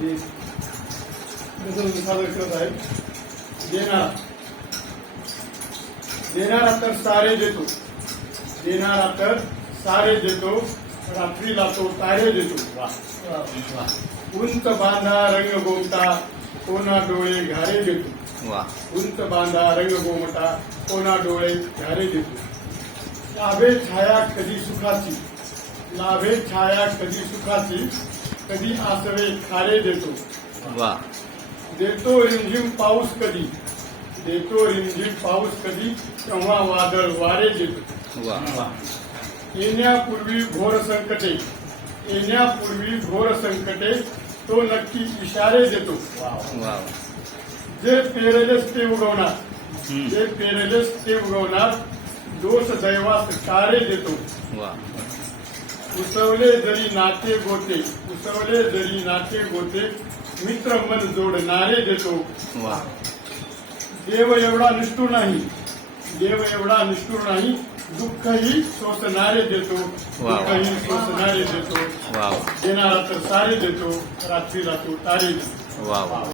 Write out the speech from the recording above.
म्हणजे सादर करत आहे. देणारा देणारा तर सारे देतो, देणारा तर सारे देतो, रात्रीला तो तारे देतो. वा वा. उंच बांधा रंग गोमटा, कोणा डोळे घारे देतो. वा. उंच बांधा रंग गोमटा, कोणा डोळे घारे देतो. लाभे छाया कधी सुखाची, लाभे छाया कधी सुखाची, कधी आसवे खारे देतो. वा. देतो रिमझिम पाऊस कधी, देतो रिमझिम पाऊस कधी, तेव्हा वादळ वारे देतो. वा. वा. येण्यापूर्वी घोर संकटे, येण्यापूर्वी घोर संकटे, तो नक्की इशारे देतो. वा. जे पेरलेस ते उगवणार, जे पेरलेस ते उगवणार, दोष दैवास कारे देतो. वा. उसवले जरी नाते गोते, उसवले जरी नाते गोते, मित्र मन जोडणारे देतो. वा. देव एवढा निष्ठुर नाही, देव एवढा निष्ठुर नाही, दुःखही सोसणारे देतो. वा. दुःखही सोसणारे देतो. वा. देणारा तर सारे देतो, रात्रीला तो तारे देतो. वा. वा.